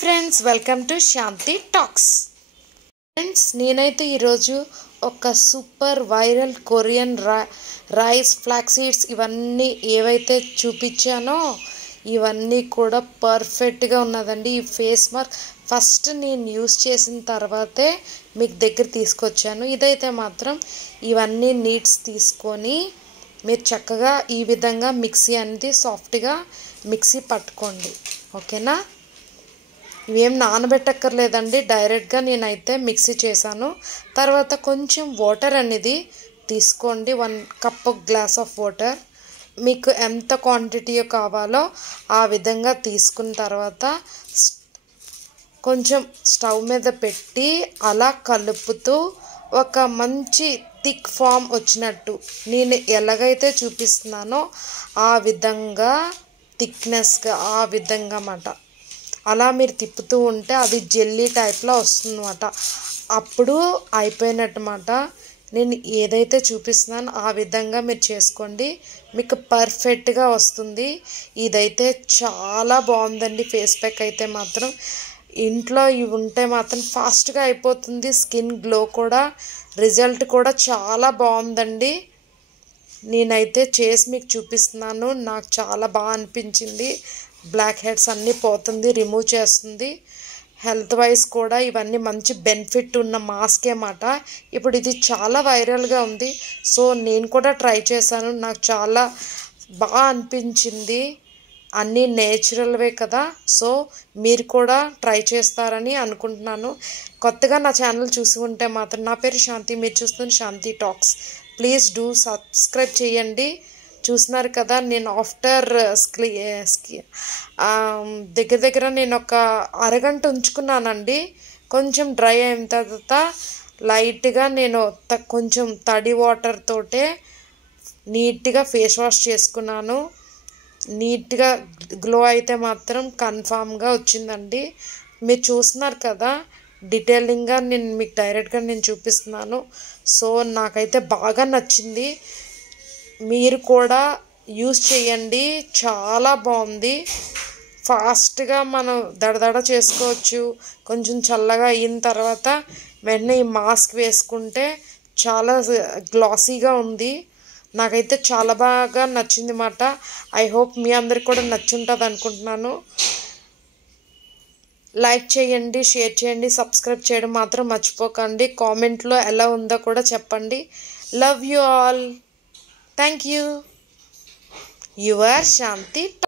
Friends, welcome to Shanti talks. Friends, నేనైతే ఈరోజు ఒక super viral Korean rice flax seeds ఇవన్నీ ఏవైతే చూపించానో ఇవన్నీ కూడా పర్ఫెక్ట్గా ఉన్నదండి. ఈ ఫేస్ మాస్క్ ఫస్ట్ నేను యూస్ చేసిన తర్వాతే మీకు దగ్గర తీసుకొచ్చాను. ఇదైతే మాత్రం ఇవన్నీ నీడ్స్ తీసుకొని మీరు చక్కగా ఈ విధంగా మిక్సీ అనేది సాఫ్ట్గా మిక్సీ పట్టుకోండి. ఓకేనా? ఇవేం నానబెట్టక్కర్లేదండి, డైరెక్ట్గా నేనైతే మిక్సీ చేశాను. తర్వాత కొంచెం వాటర్ అనేది తీసుకోండి, 1 కప్ గ్లాస్ ఆఫ్ వాటర్. మీకు ఎంత క్వాంటిటీ కావాలో ఆ విధంగా తీసుకున్న తర్వాత కొంచెం స్టవ్ మీద పెట్టి అలా కలుపుతూ ఒక మంచి థిక్ ఫామ్ వచ్చినట్టు నేను ఎలాగైతే చూపిస్తున్నానో ఆ విధంగా థిక్నెస్గా ఆ విధంగా అన్నమాట. అలా మీరు తిప్పుతూ ఉంటే అది జెల్లీ టైప్లో వస్తుందన్నమాట. అప్పుడు అయిపోయినట్టమాట. నేను ఏదైతే చూపిస్తున్నానో ఆ విధంగా మీరు చేసుకోండి, మీకు పర్ఫెక్ట్గా వస్తుంది. ఇదైతే చాలా బాగుందండి. ఫేస్ ప్యాక్ అయితే మాత్రం ఇంట్లో ఇవి ఉంటే మాత్రం ఫాస్ట్గా అయిపోతుంది. స్కిన్ గ్లో కూడా, రిజల్ట్ కూడా చాలా బాగుందండి. నేనైతే చేసి మీకు చూపిస్తున్నాను. నాకు చాలా బాగా అనిపించింది. బ్లాక్ హెడ్స్ అన్నీ పోతుంది, రిమూవ్ చేస్తుంది. హెల్త్ వైజ్ కూడా ఇవన్నీ మంచి బెనిఫిట్ ఉన్న మాస్కే మాట. ఇప్పుడు ఇది చాలా వైరల్గా ఉంది, సో నేను కూడా ట్రై చేశాను. నాకు చాలా బాగా అనిపించింది. అన్నీ నేచురల్వే కదా, సో మీరు కూడా ట్రై చేస్తారని అనుకుంటున్నాను. కొత్తగా నా ఛానల్ చూసి ఉంటే మాత్రం, నా పేరు శాంతి, మీరు చూస్తున్న శాంతి టాక్స్. ప్లీజ్ డూ సబ్స్క్రైబ్ చేయండి. చూస్తున్నారు కదా, నేను ఆఫ్టర్ దగ్గర నేను ఒక అరగంట ఉంచుకున్నానండి. కొంచెం డ్రై అయిన తర్వాత లైట్గా నేను కొంచెం తడి వాటర్ తోటే నీట్గా ఫేస్ వాష్ చేసుకున్నాను. నీట్గా గ్లో అయితే మాత్రం కన్ఫామ్గా వచ్చిందండి. మీరు చూస్తున్నారు కదా, డీటెయిలింగ్గా నేను మీకు డైరెక్ట్గా నేను చూపిస్తున్నాను. సో నాకైతే బాగా నచ్చింది. మీరు కూడా యూస్ చేయండి, చాలా బాగుంది. ఫాస్ట్గా మనం దడదడ చేసుకోవచ్చు. కొంచెం చల్లగా అయిన తర్వాత వెంటనే ఈ మాస్క్ వేసుకుంటే చాలా గ్లాసీగా ఉంది. నాకైతే చాలా బాగా నచ్చింది మాట. ఐ హోప్ మీ అందరికి కూడా నచ్చుంటుంది అనుకుంటున్నాను. లైక్ చేయండి, షేర్ చేయండి, సబ్స్క్రైబ్ చేయడం మాత్రం మర్చిపోకండి. కామెంట్లో ఎలా ఉందో కూడా చెప్పండి. Love you all. Thank you. Your Shanti.